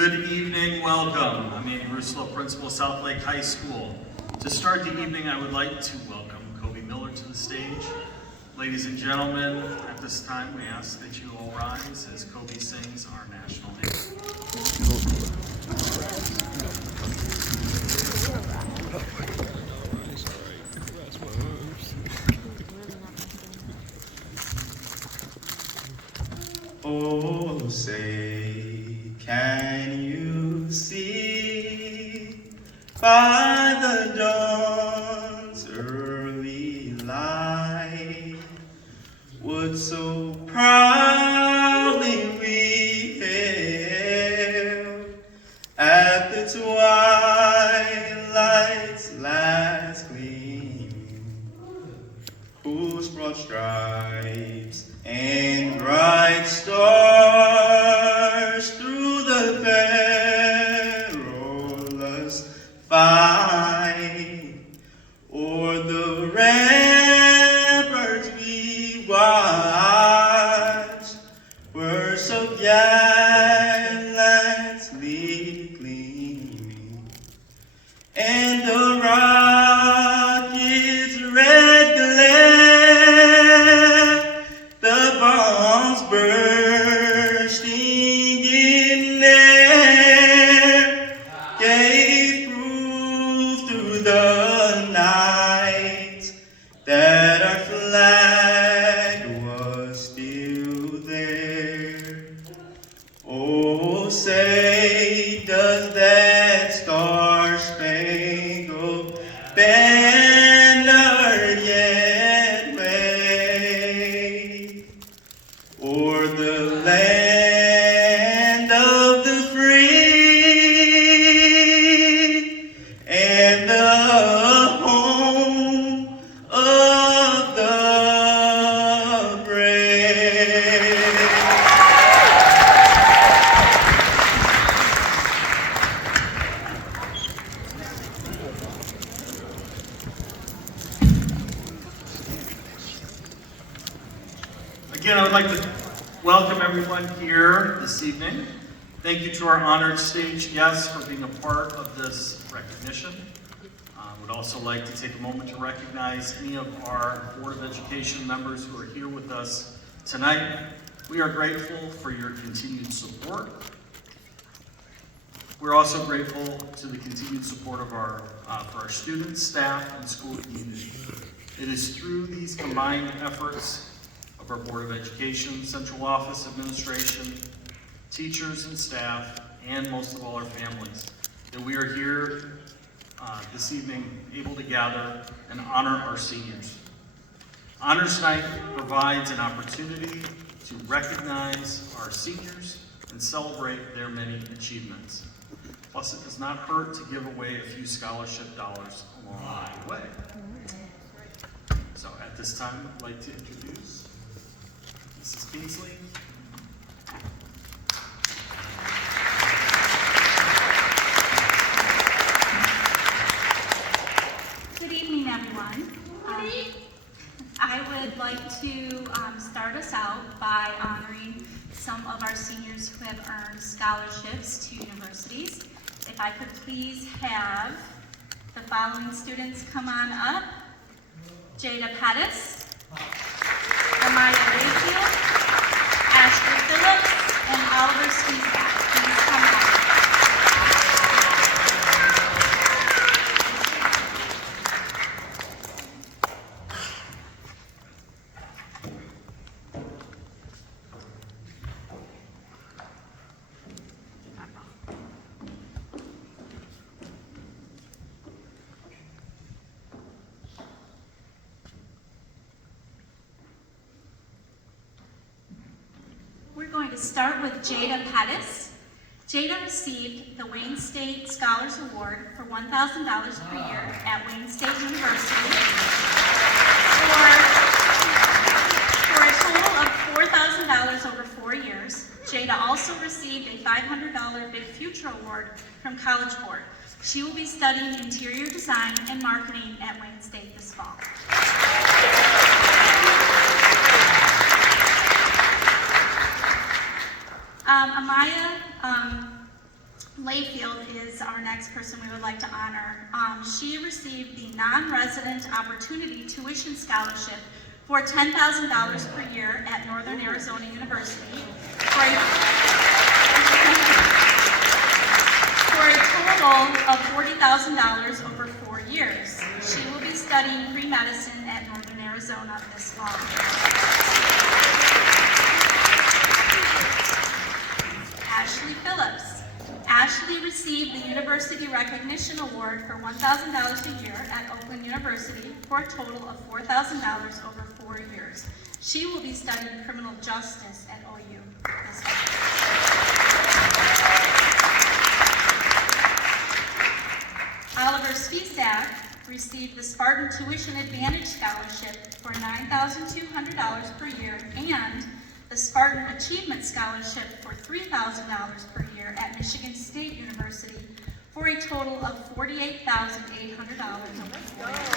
Good evening, welcome. I'm Andy Russell, Principal of SouthLake High School. To start the evening, I would like to welcome Kobe Miller to the stage. Ladies and gentlemen, at this time we ask that you all rise as Kobe sings our national anthem. Oh, say, can you see by the dawn's early light what so proudly we hailed at the twilight's last gleaming, whose broad stripes and bright stars through the perilous fight o'er the ramparts we watched were so gallantly gleaming, and the rocket's red glare, the bombs bursting in air, gave proof through the night that our flag was still there. Oh, say, does that star-spangled banner yet wave o'er the land of the free and the home of the brave? Again, I would like to welcome everyone here this evening. Thank you to our honored stage guests for being a part of this recognition. I would also like to take a moment to recognize any of our Board of Education members who are here with us tonight. We are grateful for your continued support. We're also grateful to the continued support of for our students, staff, and school community. It is through these combined efforts of our Board of Education, Central Office Administration, teachers and staff, and most of all our families, that we are here this evening able to gather and honor our seniors. Honors Night provides an opportunity to recognize our seniors and celebrate their many achievements. Plus, it does not hurt to give away a few scholarship dollars along the way. So at this time, I'd like to introduce Mrs. Kingsley. Good evening, everyone. I would like to start us out by honoring some of our seniors who have earned scholarships to universities. If I could please have the following students come on up. Jada Pettis, Amaya Rayfield, Ashley Phillips, and Oliver Sweesack. Please come up. We're going to start with Jada Pettis. Jada received the Wayne State Scholars Award for $1,000 per year at Wayne State University for a total of $4,000 over 4 years. Jada also received a $500 Big Future Award from College Board. She will be studying interior design and marketing at Wayne State this fall. Amaya Layfield is our next person we would like to honor. She received the non-resident opportunity tuition scholarship for $10,000 per year at Northern Arizona University for a total of $40,000 over 4 years. She will be studying pre-medicine at Northern Arizona this fall. Ashley Phillips. Ashley received the University Recognition Award for $1,000 a year at Oakland University for a total of $4,000 over 4 years. She will be studying criminal justice at OU this fall. Oliver Spisak received the Spartan Tuition Advantage Scholarship for $9,200 per year and the Spartan Achievement Scholarship for $3,000 per year at Michigan State University for a total of $48,800 over 4 years.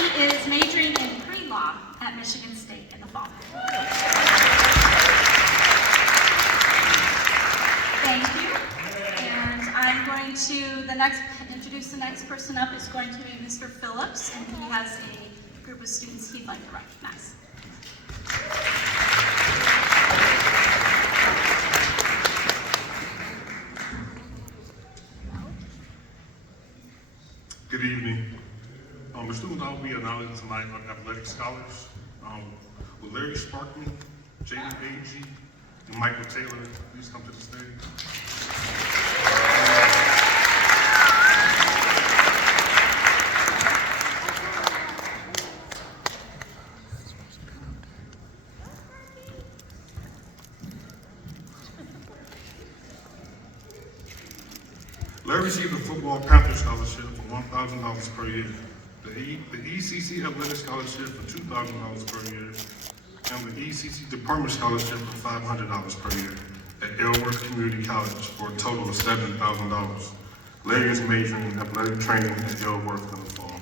He is majoring in pre-law at Michigan State in the fall. Thank you. And I'm going to introduce the next person up is going to be Mr. Phillips, and he has a group of students he'd like to recognize. Good evening. The students I will be acknowledging tonight are athletic scholars. With Larry Sparkman, Jaden Agee, and Michael Taylor, please come to the stage. Larry received a football Panther scholarship for $1,000 per year, the ECC Athletic Scholarship for $2,000 per year, and the ECC Department Scholarship for $500 per year at Ellsworth Community College for a total of $7,000. Larry is majoring in athletic training at Ellsworth in the fall.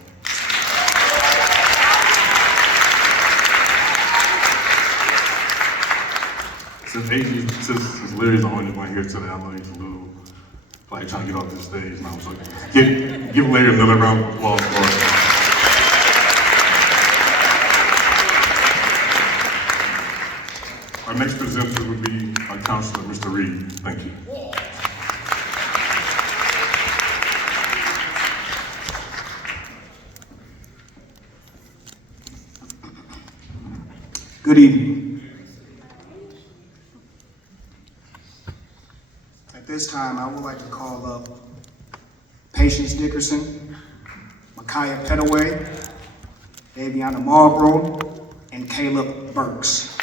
Since Larry's the only one here today, I know he's a little like trying to get off this stage now. So give Larry another round of applause for it. Our next presenter would be our counselor, Mr. Reed. Thank you. Good evening. At this time, I would like to call up Patience Dickerson, Micaiah Petaway, Daviana Marlborough, and Caleb Burks.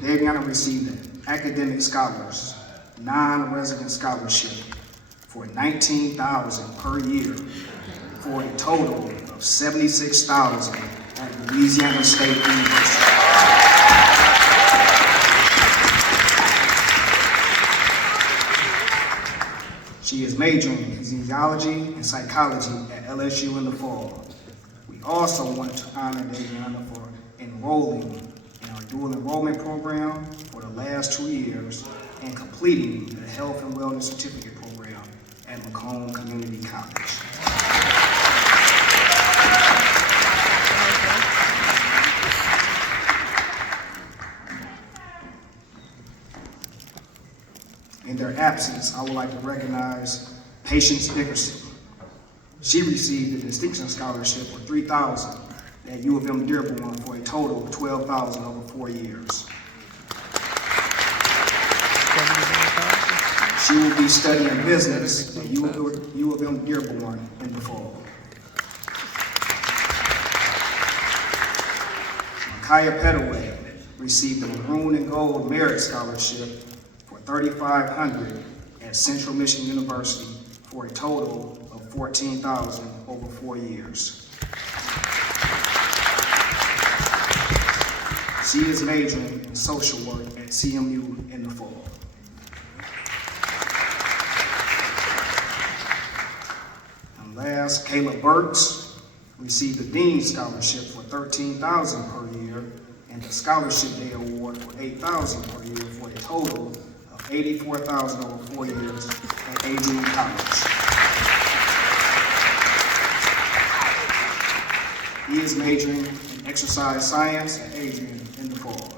Daviana received an academic scholars, non-resident scholarship for $19,000 per year for a total of $76,000 at Louisiana State University. She is majoring in kinesiology and psychology at LSU in the fall. We also wanted to honor Daviana for enrolling in our dual enrollment program for the last 2 years and completing the Health and Wellness Certificate program at Macomb Community College. In their absence, I would like to recognize Patience Dickerson. She received a distinction scholarship for $3,000 at U of M Dearborn for a total of $12,000 over 4 years. She will be studying business at U of M Dearborn in the fall. Micaiah Petaway received the Maroon and Gold Merit Scholarship for $3,500 at Central Michigan University for a total of $14,000 over 4 years. She is majoring in social work at CMU in the fall. And last, Kayla Burks received the Dean Scholarship for $13,000 per year and the Scholarship Day Award for $8,000 per year for a total of $84,000 over 4 years at Adrian College. He is majoring in exercise science at Adrian in the fall.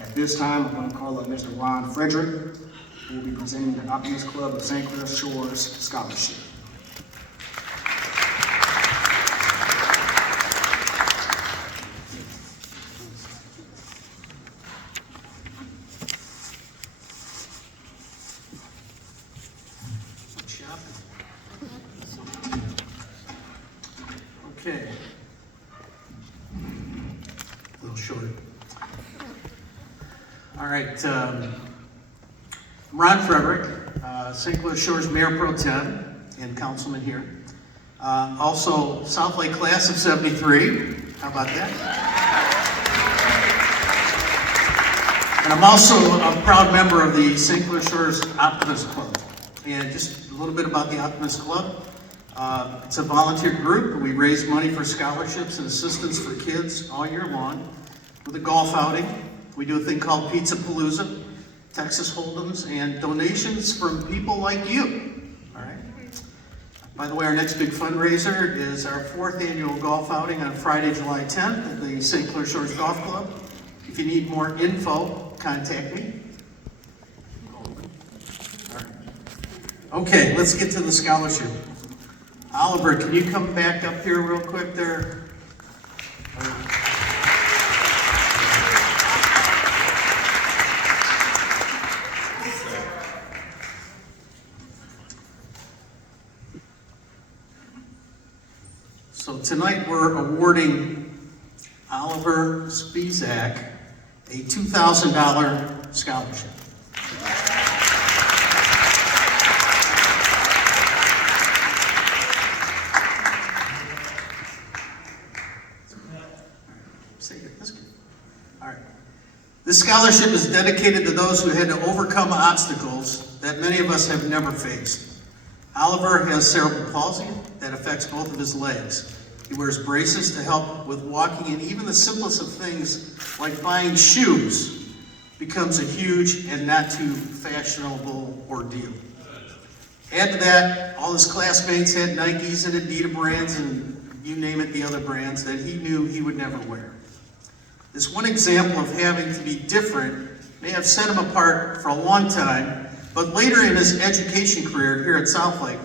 At this time, I'm going to call up Mr. Ron Frederick, who will be presenting the Optimist Club of St. Clair Shores Scholarship. Okay. A little short. All right. I'm Ron Frederick, St. Clair Shores Mayor Pro Tem and Councilman here. Also, SouthLake Class of '73. How about that? And I'm also a proud member of the St. Clair Shores Optimist Club. And just a little bit about the Optimist Club. It's a volunteer group. We raise money for scholarships and assistance for kids all year long with a golf outing. We do a thing called Pizza Palooza, Texas Hold'ems, and donations from people like you. All right. By the way, our next big fundraiser is our 4th annual golf outing on Friday, July 10th at the St. Clair Shores Golf Club. If you need more info, contact me. All right. Okay, let's get to the scholarship. Oliver, can you come back up here real quick there? So tonight we're awarding Oliver Spizak a $2,000 scholarship. All right. This scholarship is dedicated to those who had to overcome obstacles that many of us have never faced. Oliver has cerebral palsy that affects both of his legs. He wears braces to help with walking, and even the simplest of things like buying shoes becomes a huge and not too fashionable ordeal. Add to that, all his classmates had Nikes and Adidas brands and you name it, the other brands that he knew he would never wear. This one example of having to be different may have set him apart for a long time, but later in his education career here at SouthLake,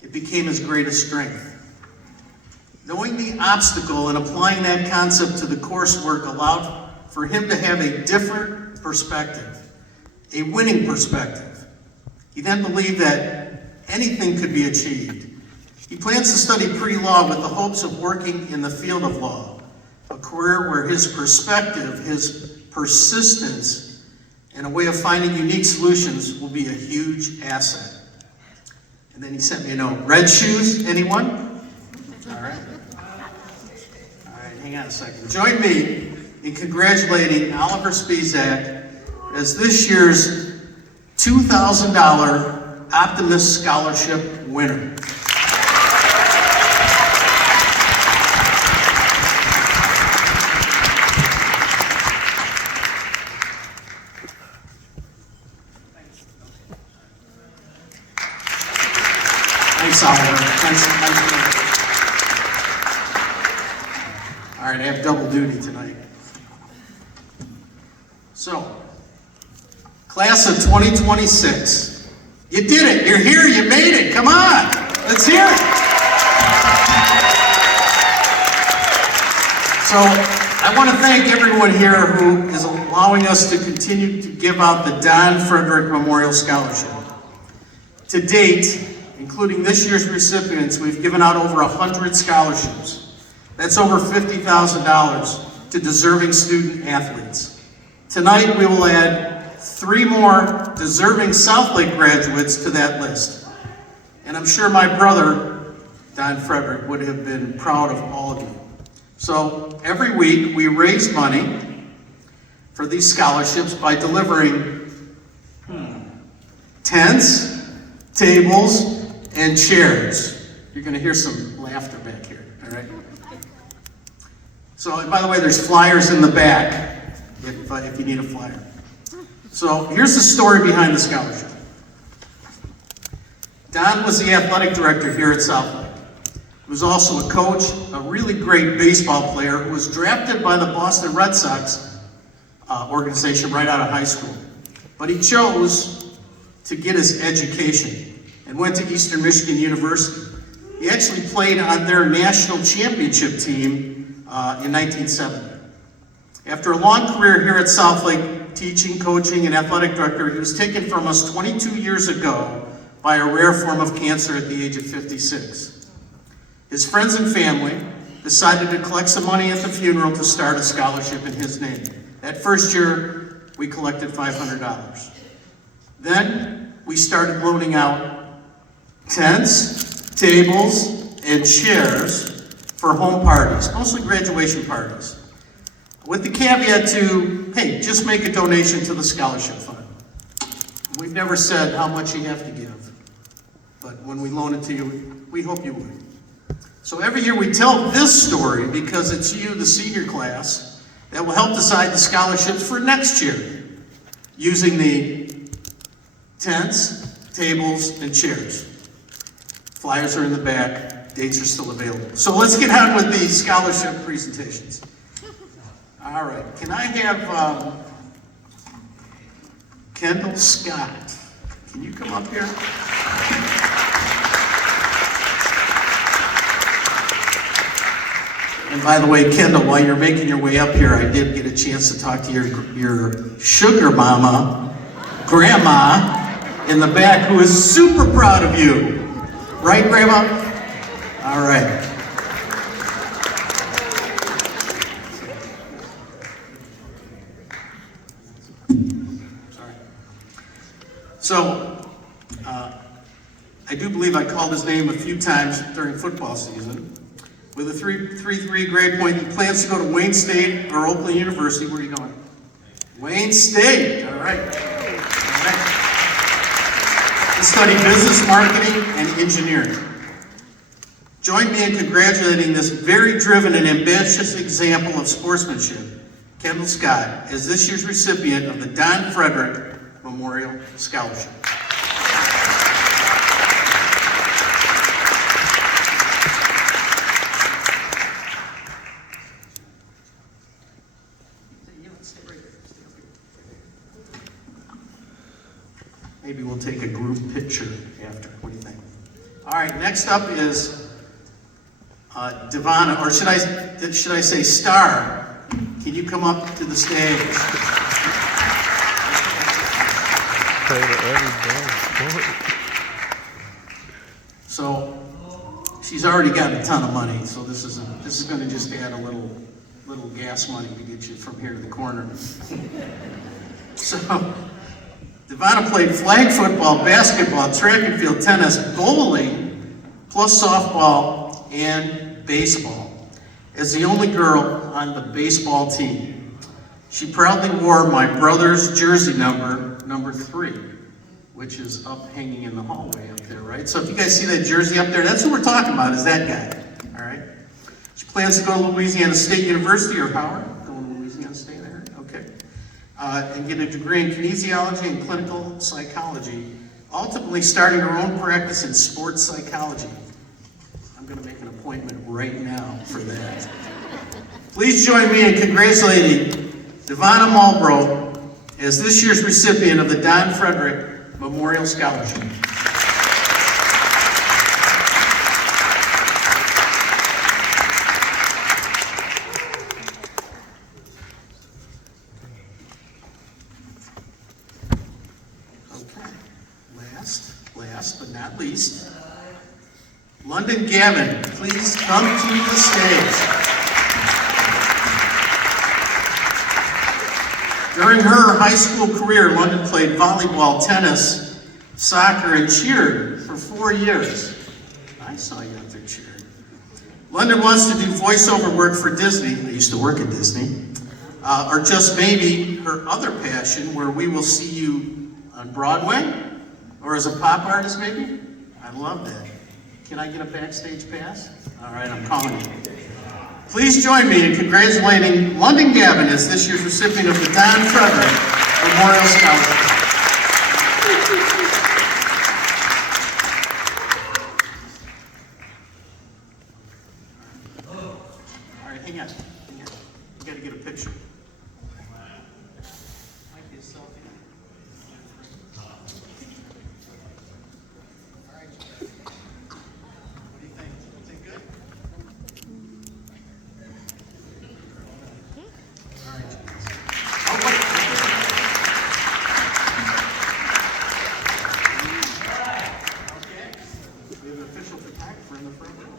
it became his greatest strength. Knowing the obstacle and applying that concept to the coursework allowed for him to have a different perspective, a winning perspective. He then believed that anything could be achieved. He plans to study pre-law with the hopes of working in the field of law, a career where his perspective, his persistence, and a way of finding unique solutions will be a huge asset. And then he sent me a note. Red shoes, anyone? All right. All right, hang on a second. Join me in congratulating Oliver Spizak as this year's $2,000 Optimist Scholarship winner. Thanks, Oliver. Thanks. All right, I have double duty tonight. So, class of 2026, you did it. You're here. You made it. Come on. Let's hear it. So, I want to thank everyone here who is allowing us to continue to give out the Don Frederick Memorial Scholarship. To date, including this year's recipients, we've given out over 100 scholarships. That's over $50,000 to deserving student athletes. Tonight, we will add 3 more deserving SouthLake graduates to that list. And I'm sure my brother, Don Frederick, would have been proud of all of you. So every week, we raise money for these scholarships by delivering tents, tables, and chairs. You're going to hear some laughter back here, all right? So, and by the way, there's flyers in the back if you need a flyer. So here's the story behind the scholarship. Don was the athletic director here at SouthLake. He was also a coach, a really great baseball player who was drafted by the Boston Red Sox organization right out of high school. But he chose to get his education and went to Eastern Michigan University. He actually played on their national championship team in 1970. After a long career here at Southlake, teaching, coaching, and athletic director, he was taken from us 22 years ago by a rare form of cancer at the age of 56. His friends and family decided to collect some money at the funeral to start a scholarship in his name. That first year, we collected $500. Then, we started loaning out tents, tables, and chairs for home parties, mostly graduation parties, with the caveat to, hey, just make a donation to the scholarship fund. We've never said how much you have to give, but when we loan it to you, we hope you would. So every year we tell this story because it's you, the senior class, that will help decide the scholarships for next year using the tents, tables, and chairs. Flyers are in the back, dates are still available. So let's get on with the scholarship presentations. All right, can I have Kendall Scott? Can you come up here? And by the way, Kendall, while you're making your way up here, I did get a chance to talk to your sugar mama, grandma, in the back, who is super proud of you. Right, Grandma? All right. Sorry. So, I do believe I called his name a few times during football season. With a 3.33 grade point, he plans to go to Wayne State or Oakland University. Where are you going? Wayne State. All right. All right. To study business, marketing, and engineering. Join me in congratulating this very driven and ambitious example of sportsmanship, Kendall Scott, as this year's recipient of the Don Frederick Memorial Scholarship. Maybe we'll take a group picture after. What do you think? All right, next up is Devonna, or should I say Star? Can you come up to the stage? So she's already got a ton of money, so this is going to just add a little gas money to get you from here to the corner. So Devonna played flag football, basketball, track and field, tennis, bowling, plus softball and baseball. As the only girl on the baseball team, she proudly wore my brother's jersey number 3, which is up hanging in the hallway up there, right? So if you guys see that jersey up there, that's who we're talking about, is that guy, all right? She plans to go to Louisiana State University or Howard. Going to Louisiana State, I heard, okay. And get a degree in kinesiology and clinical psychology, ultimately starting her own practice in sports psychology. I'm going to make an appointment right now for that. Please join me in congratulating Devonna Malbrough as this year's recipient of the Don Frederick Memorial Scholarship. Last but not least, London Gavin, please come to the stage. During her high school career, London played volleyball, tennis, soccer, and cheered for 4 years. I saw you out there cheering. London wants to do voiceover work for Disney. I used to work at Disney. Or just maybe her other passion, where we will see you on Broadway, or as a pop artist maybe. I love that. Can I get a backstage pass? All right, I'm calling you. Please join me in congratulating London Gavin as this year's recipient of the Don Frederick Memorial Scholarship. All right, hang on. You gotta get a picture. Might be a selfie. All right. What do you think? Is it good? All right. Oh, wait. Okay. We have an official photographer in the front row.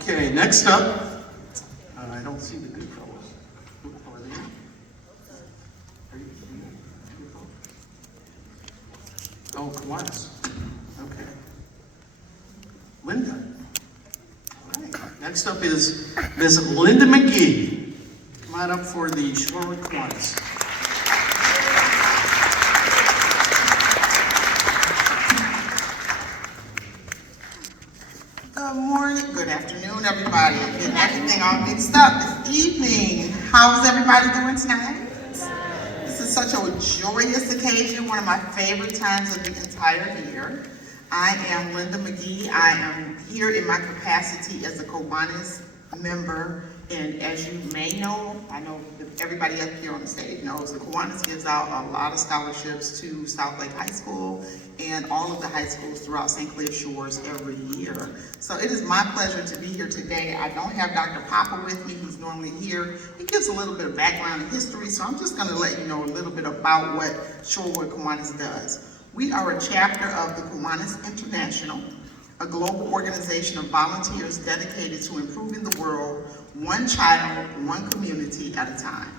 Okay, next up, I don't see the good fellows. Who are they? Are you? Oh, Kiwanis. Okay. Linda. All right. Next up is Ms. Linda McGee. Come on up for the Shorewood Kiwanis. Good morning, good afternoon, everybody. I'm getting everything all mixed up this evening. How's everybody doing tonight? This is such a joyous occasion, one of my favorite times of the entire year. I am Linda McGee. I am here in my capacity as a Kiwanis member, and as you may know, I know that everybody up here on the stage knows, the Kiwanis gives out a lot of scholarships to SouthLake High School and all of the high schools throughout St. Clair Shores every year. So it is my pleasure to be here today. I don't have Dr. Papa with me, who's normally here. He gives a little bit of background and history, so I'm just gonna let you know a little bit about what Shorewood Kiwanis does. We are a chapter of the Kiwanis International, a global organization of volunteers dedicated to improving the world, one child, one community at a time.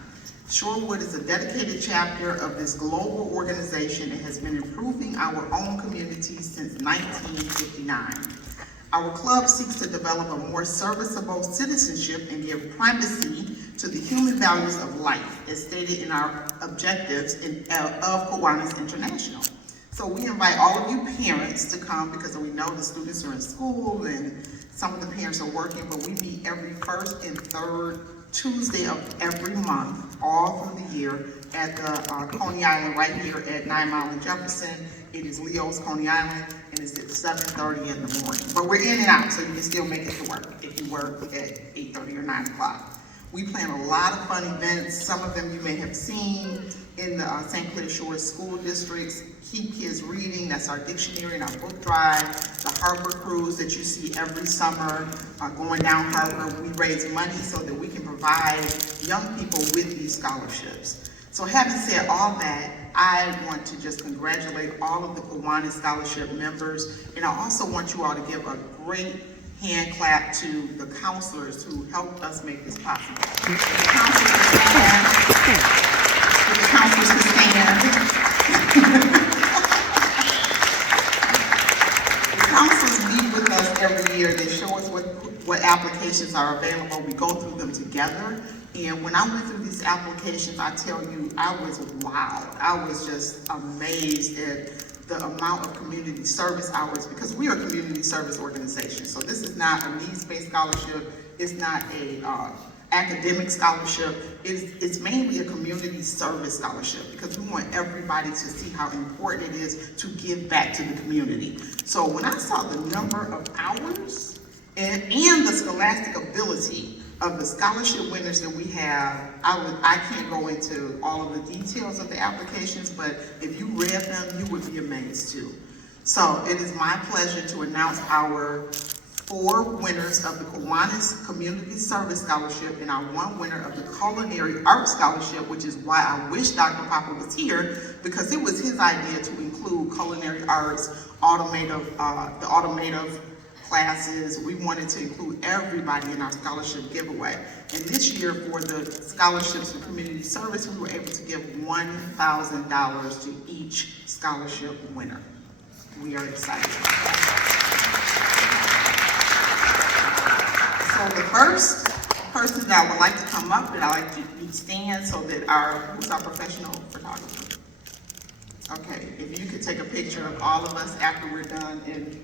Shorewood is a dedicated chapter of this global organization and has been improving our own communities since 1959. Our club seeks to develop a more serviceable citizenship and give primacy to the human values of life, as stated in our objectives of Kiwanis International. So we invite all of you parents to come, because we know the students are in school and some of the parents are working, but we meet every first and third Tuesday of every month, all through the year, at the Coney Island right here at 9 Mile and Jefferson. It is Leo's Coney Island, and it's at 7:30 in the morning. But we're in and out, so you can still make it to work if you work at 8:30 or 9 o'clock. We plan a lot of fun events. Some of them you may have seen in the St. Clair Shores school districts. Keep Kids Reading, that's our dictionary and our book drive. The Harbor Cruise that you see every summer, going down Harbor. We raise money so that we can provide young people with these scholarships. So having said all that, I want to just congratulate all of the Kiwanis Scholarship members, and I also want you all to give a great hand clap to the counselors who helped us make this possible. The counselors who stand. The counselors meet with us every year. They show us what applications are available. We go through them together. And when I went through these applications, I tell you, I was wowed. I was just amazed at the amount of community service hours, because we are a community service organization. So this is not a needs-based scholarship. It's not a academic scholarship. It's mainly a community service scholarship, because we want everybody to see how important it is to give back to the community. So when I saw the number of hours and the scholastic ability of the scholarship winners that we have, I can't go into all of the details of the applications, but if you read them, you would be amazed too. So it is my pleasure to announce our 4 winners of the Kiwanis Community Service Scholarship and our 1 winner of the Culinary Arts Scholarship, which is why I wish Dr. Papa was here, because it was his idea to include culinary arts, the automotive classes. We wanted to include everybody in our scholarship giveaway. And this year, for the scholarships for community service, we were able to give $1,000 to each scholarship winner. We are excited. So the first person that I would like to come up, and I'd like to stand so that who's our professional photographer? Okay, if you could take a picture of all of us after we're done. And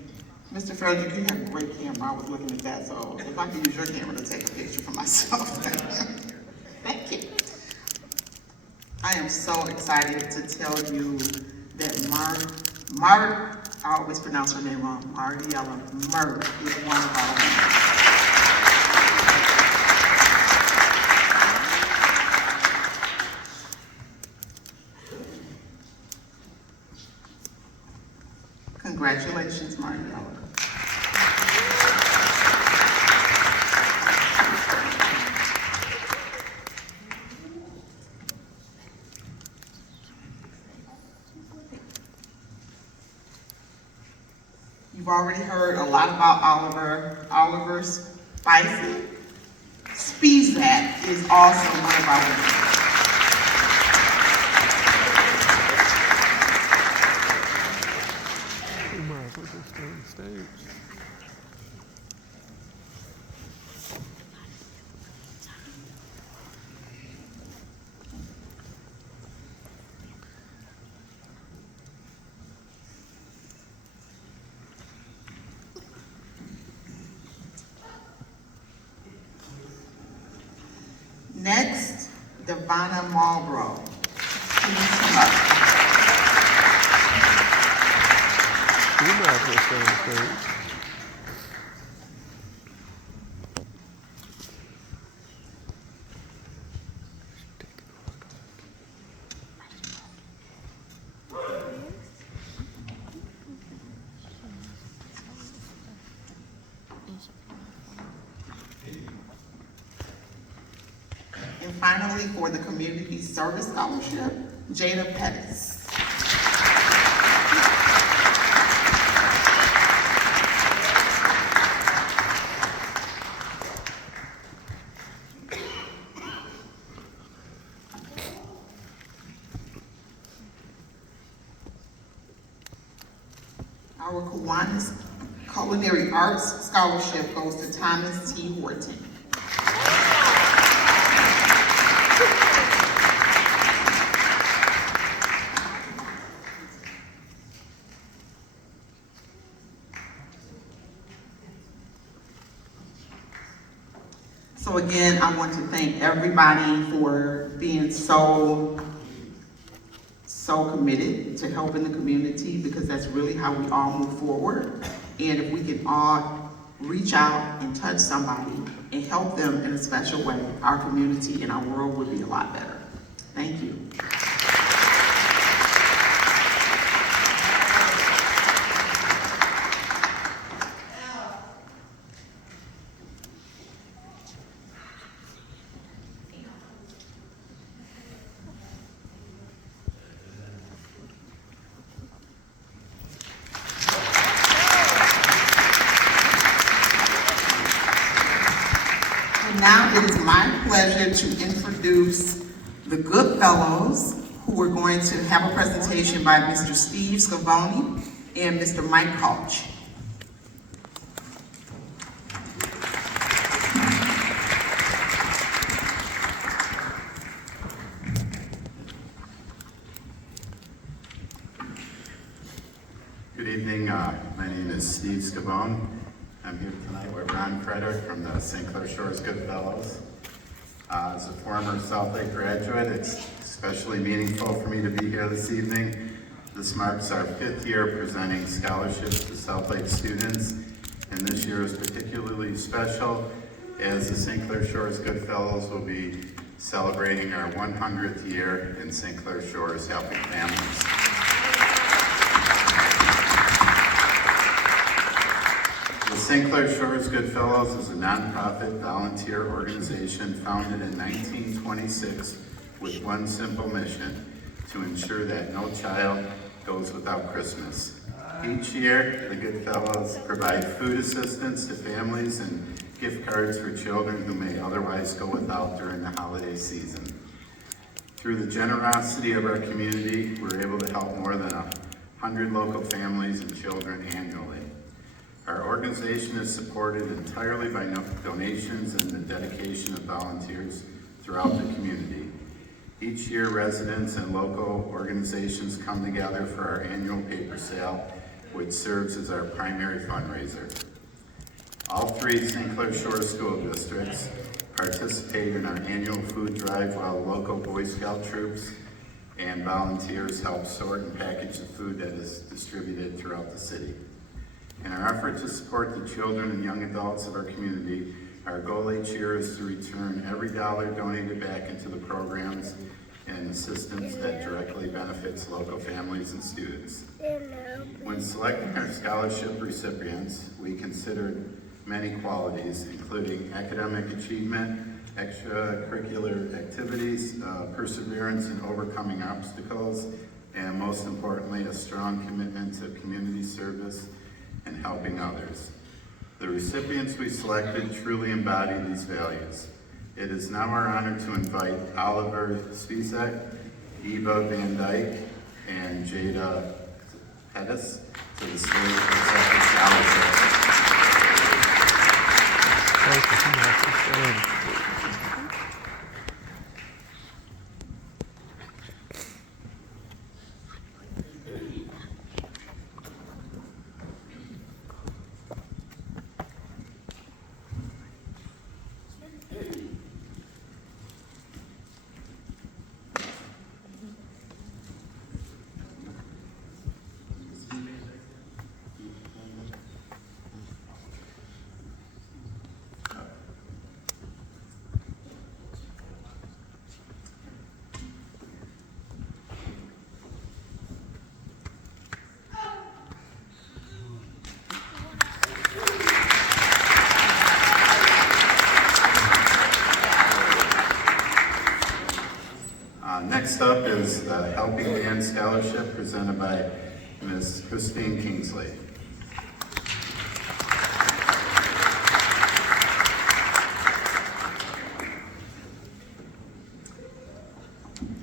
Mr. Frederick, you have a great camera. I was looking at that, so if I could use your camera to take a picture for myself. Thank you. I am so excited to tell you that I always pronounce her name wrong, Mariella Murray is one of our winners. Congratulations, Mariella. You've already heard a lot about Oliver. Oliver Spizak is also one of our winners. Next, Devonna Marlborough. Please come up. And finally, for the Community Service Scholarship, Jada Pettis. Our Kiwanis Culinary Arts Scholarship goes to Thomas T. Horton. So again, I want to thank everybody for being so committed to helping the community, because that's really how we all move forward. And if we can all reach out and touch somebody and help them in a special way, our community and our world would be a lot better. Thank you. Now it is my pleasure to introduce the Good Fellows, who are going to have a presentation by Mr. Steve Scavone and Mr. Mike Couch. Good evening. My name is Steve Scavone. I'm here tonight with Ron Frederick from the St. Clair Shores Good Fellows. As a former SouthLake graduate, it's especially meaningful for me to be here this evening. This marks our 5th year presenting scholarships to SouthLake students, and this year is particularly special as the St. Clair Shores Good Fellows will be celebrating our 100th year in St. Clair Shores helping families. The St. Clair Shores Good Fellows is a nonprofit volunteer organization founded in 1926 with one simple mission: to ensure that no child goes without Christmas. Each year, the Goodfellows provide food assistance to families and gift cards for children who may otherwise go without during the holiday season. Through the generosity of our community, we're able to help more than 100 local families and children annually. Our organization is supported entirely by donations and the dedication of volunteers throughout the community. Each year, residents and local organizations come together for our annual paper sale, which serves as our primary fundraiser. All 3 St. Clair Shores school districts participate in our annual food drive while local Boy Scout troops and volunteers help sort and package the food that is distributed throughout the city. In our effort to support the children and young adults of our community, our goal each year is to return every dollar donated back into the programs and assistance that directly benefits local families and students. When selecting our scholarship recipients, we considered many qualities, including academic achievement, extracurricular activities, perseverance in overcoming obstacles, and most importantly, a strong commitment to community service and helping others. The recipients we selected truly embody these values. It is now our honor to invite Oliver Spisak, Eva Van Dyke, and Jada Pettis to the stage to accept the scholarship. Next up is the Helping Hand Scholarship presented by Ms. Christine Kingsley.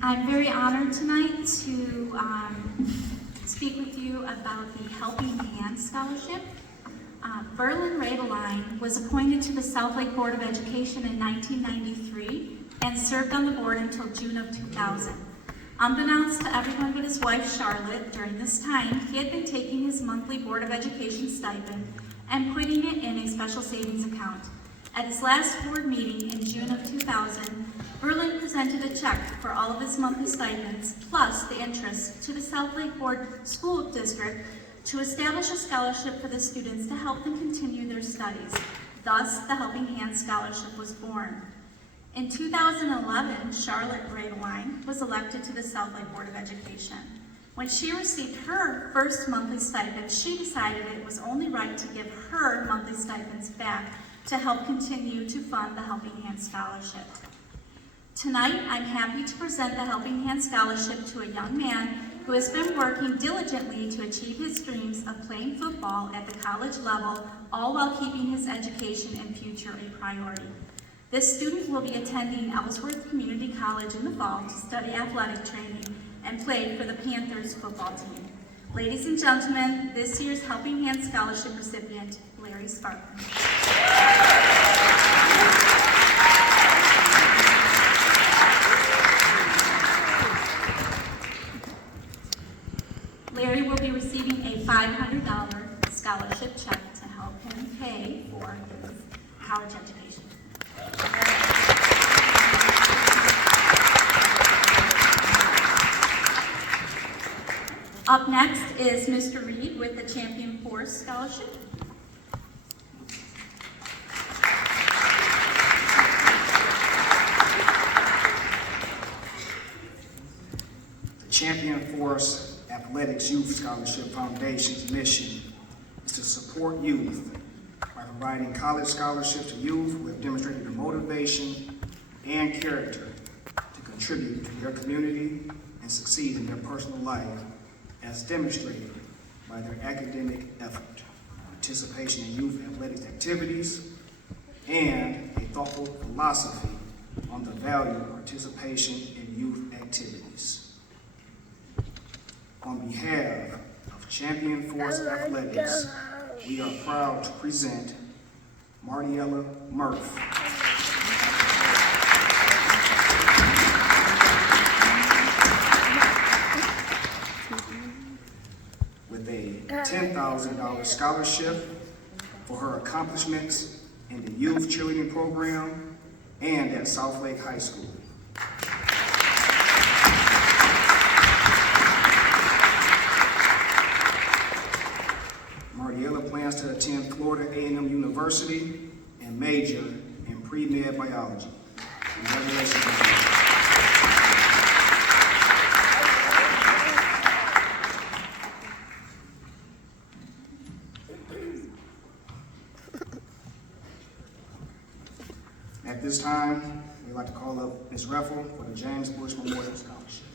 I'm very honored tonight to speak with you about the Helping Hand Scholarship. Verlin Radeline was appointed to the SouthLake Board of Education in 1993 and served on the board until June of 2000. Unbeknownst to everyone but his wife Charlotte, during this time, he had been taking his monthly Board of Education stipend and putting it in a special savings account. At his last board meeting in June of 2000, Verlin presented a check for all of his monthly stipends, plus the interest, to the SouthLake Board School District to establish a scholarship for the students to help them continue their studies. Thus, the Helping Hand Scholarship was born. In 2011, Charlotte Radeline was elected to the SouthLake Board of Education. When she received her first monthly stipend, she decided it was only right to give her monthly stipends back to help continue to fund the Helping Hand Scholarship. Tonight, I'm happy to present the Helping Hand Scholarship to a young man who has been working diligently to achieve his dreams of playing football at the college level, all while keeping his education and future a priority. This student will be attending Ellsworth Community College in the fall to study athletic training and play for the Panthers football team. Ladies and gentlemen, this year's Helping Hand Scholarship recipient, Larry Sparkman. Larry will be receiving a $500 scholarship check to help him pay for his college education. Up next is Mr. Reed with the Champion Force Scholarship. The Champion Force Athletics Youth Scholarship Foundation's mission is to support youth by providing college scholarships to youth who have demonstrated the motivation and character to contribute to their community and succeed in their personal life, as demonstrated by their academic effort, participation in youth athletic activities, and a thoughtful philosophy on the value of participation in youth activities. On behalf of Champion Force Athletics, we are proud to present Martiella Murph. With a $10,000 scholarship for her accomplishments in the youth cheerleading program and at SouthLake High School. Martiella plans to attend Florida A&M University and major in pre-med biology. Congratulations, Martiella. At this time, we'd like to call up Ms. Reffel for the James Bush Memorial Scholarship.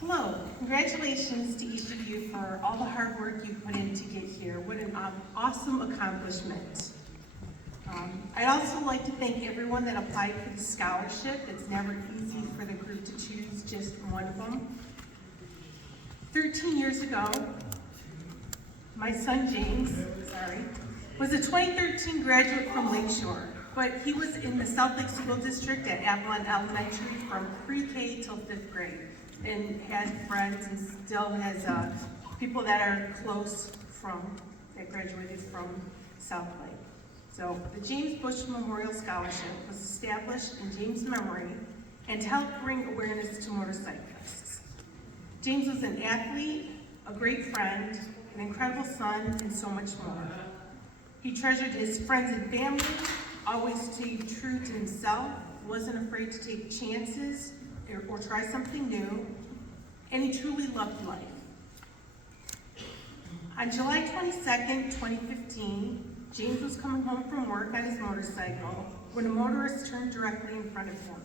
Hello, congratulations to each of you for all the hard work you put in to get here. What an awesome accomplishment. I'd also like to thank everyone that applied for the scholarship. It's never easy for the group to choose just one of them. 13 years ago, my son James, was a 2013 graduate from Lakeshore, but he was in the SouthLake School District at Avalon Elementary from pre-K till 5th grade, and had friends and still has people that are close that graduated from SouthLake. So the James Bush Memorial Scholarship was established in James' memory and to help bring awareness to motorcyclists. James was an athlete, a great friend, an incredible son, and so much more. He treasured his friends and family, always stayed true to himself, wasn't afraid to take chances or try something new, and he truly loved life. On July 22nd, 2015, James was coming home from work on his motorcycle when a motorist turned directly in front of him.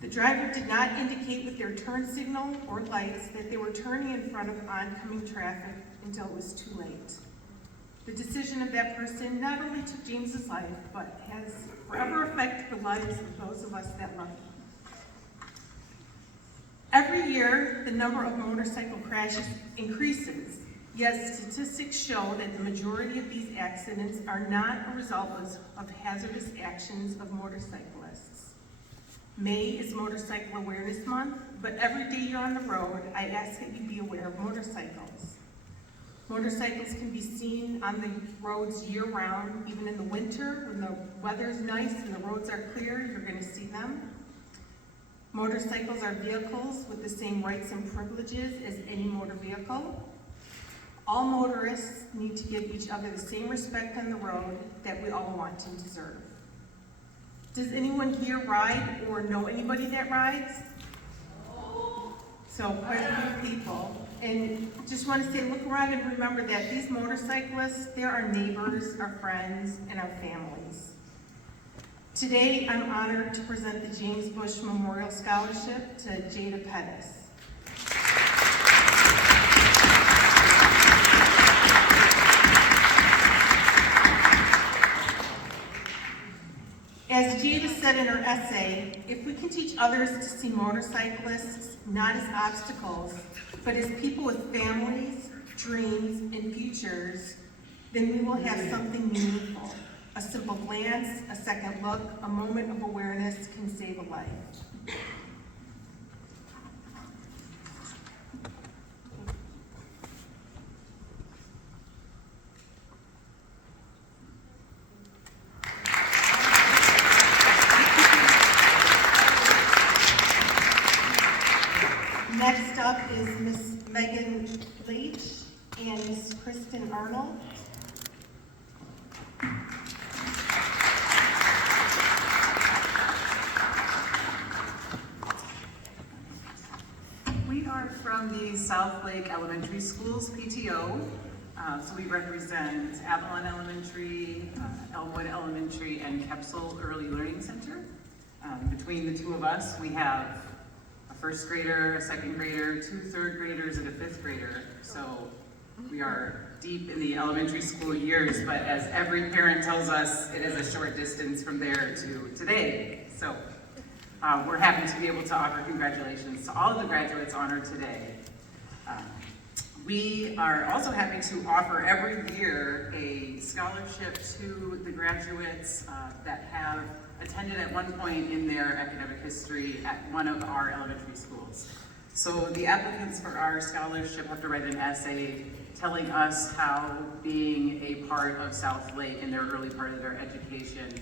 The driver did not indicate with their turn signal or lights that they were turning in front of oncoming traffic until it was too late. The decision of that person not only took James's life, but has forever affected the lives of those of us that love him. Every year, the number of motorcycle crashes increases, yet statistics show that the majority of these accidents are not a result of hazardous actions of motorcyclists. May is Motorcycle Awareness Month, but every day you're on the road, I ask that you be aware of motorcycles. Motorcycles can be seen on the roads year-round, even in the winter when the weather's nice and the roads are clear, you're going to see them. Motorcycles are vehicles with the same rights and privileges as any motor vehicle. All motorists need to give each other the same respect on the road that we all want and deserve. Does anyone here ride or know anybody that rides? So quite a few people. And just want to say, look around and remember that these motorcyclists, they're our neighbors, our friends, and our families. Today, I'm honored to present the James Bush Memorial Scholarship to Jada Pettis. As Jada said in her essay, if we can teach others to see motorcyclists not as obstacles, but as people with families, dreams, and futures, then we will have something meaningful. A simple glance, a second look, a moment of awareness can save a life. Next up is Miss Megan Leach and Miss Kristen Arnold. We are from the SouthLake Elementary Schools PTO, So we represent Avalon Elementary, Elmwood Elementary, and Kepsel Early Learning Center. Between the two of us, we have a first grader, a second grader, 2 third graders, and a 5th grader. So we are deep in the elementary school years, but as every parent tells us, it is a short distance from there to today. So we're happy to be able to offer congratulations to all of the graduates honored today. We are also happy to offer every year a scholarship to the graduates that have attended at one point in their academic history at one of our elementary schools. So the applicants for our scholarship have to write an essay telling us how being a part of SouthLake in their early part of their education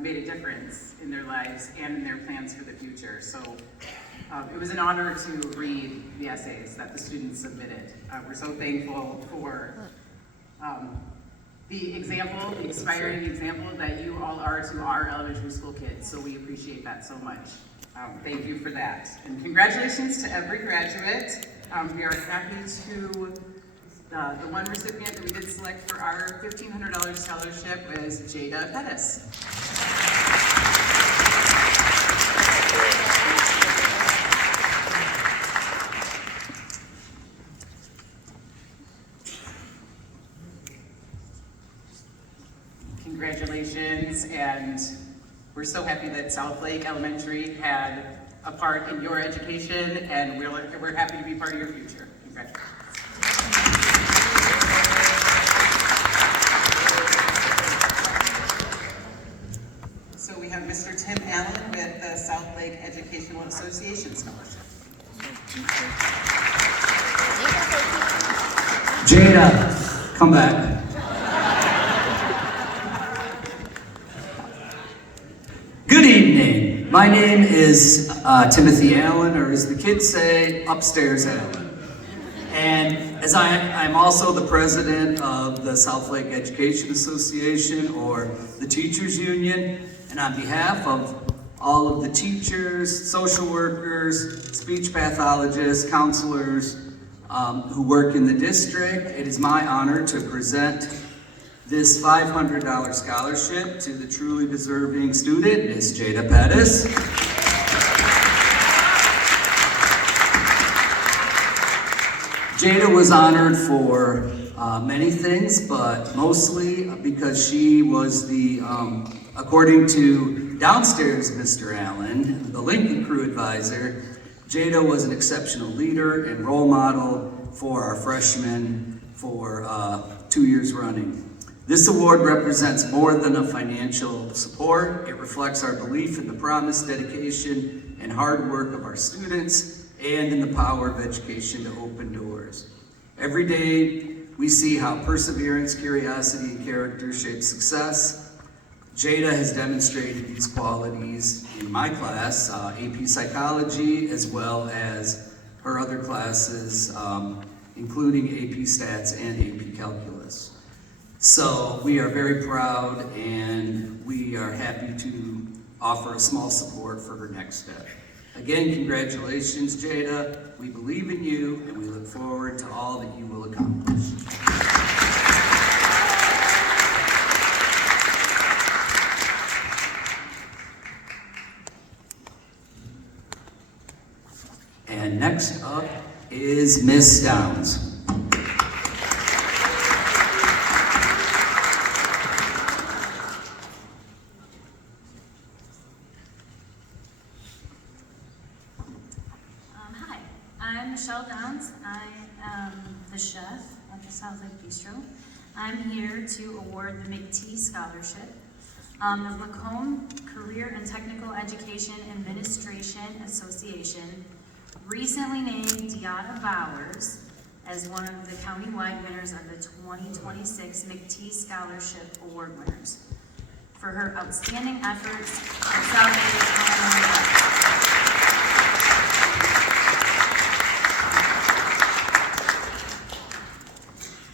made a difference in their lives and in their plans for the future. So it was an honor to read the essays that the students submitted. We're so thankful for the example, the inspiring example that you all are to our elementary school kids. So we appreciate that so much. Thank you for that. And congratulations to every graduate. We are happy to, the one recipient that we did select for our $1,500 scholarship is Jada Pettis. Congratulations, and we're so happy that SouthLake Elementary had a part in your education, and we're happy to be part of your future. Congratulations. So we have Mr. Tim Allen with the SouthLake Educational Association Scholarship. Jada, come back. Good evening. My name is Timothy Allen, or as the kids say, Upstairs Allen. And as I'm also the president of the SouthLake Education Association, or the Teachers Union, and on behalf of all of the teachers, social workers, speech pathologists, counselors who work in the district, it is my honor to present this $500 scholarship to the truly deserving student, Ms. Jada Pettis. Jada was honored for many things, but mostly because she was the, according to downstairs Mr. Allen, the Lincoln Crew advisor, Jada was an exceptional leader and role model for our freshmen for 2 years running. This award represents more than a financial support. It reflects our belief in the promise, dedication, and hard work of our students, and in the power of education to open doors. Every day, we see how perseverance, curiosity, and character shape success. Jada has demonstrated these qualities in my class, AP Psychology, as well as her other classes, including AP Stats and AP Calculus. So we are very proud, and we are happy to offer a small support for her next step. Again, congratulations, Jada. We believe in you, and we look forward to all that you will accomplish. And next up is Miss Downs. Hi, I'm Michelle Downs. I am the chef at the SouthLake Bistro. I'm here to award the McT Scholarship. The Macomb Career and Technical Education Administration Association recently named Deanna Bowers as one of the county-wide winners of the 2026 McT Scholarship Award winners for her outstanding efforts at SouthLake.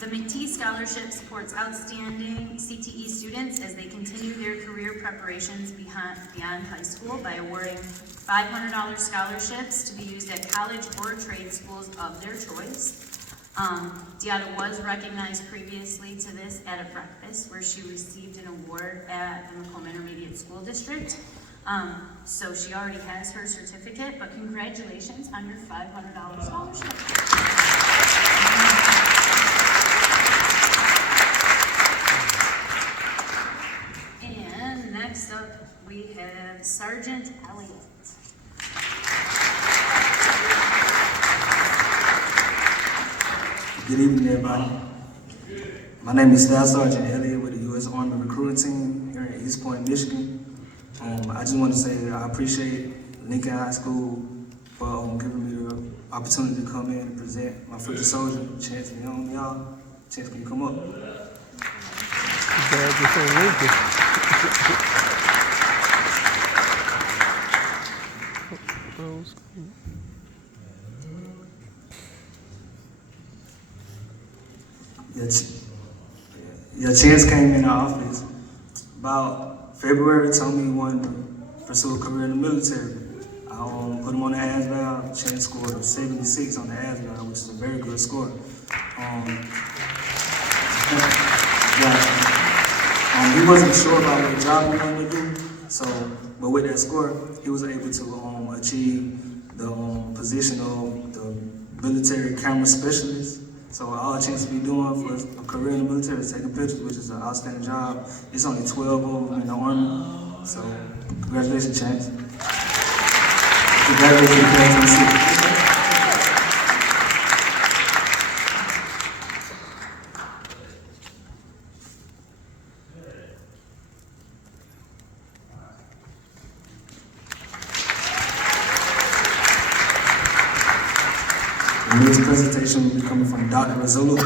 The McT Scholarship supports outstanding CTE students as they continue their career preparations beyond high school by awarding $500 scholarships to be used at college or trade schools of their choice. Deanna was recognized previously to this at a breakfast where she received an award at the Macomb Intermediate School District. So she already has her certificate, but congratulations on your $500 scholarship. And next up, we have Sergeant Elliott. Good evening, everybody. My name is Staff Sergeant Elliott with the U.S. Army Recruiting Team here in East Point, Michigan. I just want to say that I appreciate Lincoln High School for giving me the opportunity to come in and present my future soldier. Chance, can you help me out? Chance, can you come up? Yeah, Chance came in the office about February, told me he wanted to pursue a career in the military. I put him on the ASVAL. Chance scored a 76 on the ASVAL, which is a very good score. He wasn't sure about what job he wanted to do, but with that score, he was able to achieve the position of the military camera specialist. So all Chance will be doing for a career in the military is taking pictures, which is an outstanding job. It's only 12 of them in the Army. So congratulations, Chance. Congratulations, The next presentation will be coming from Dr. Rizzolo.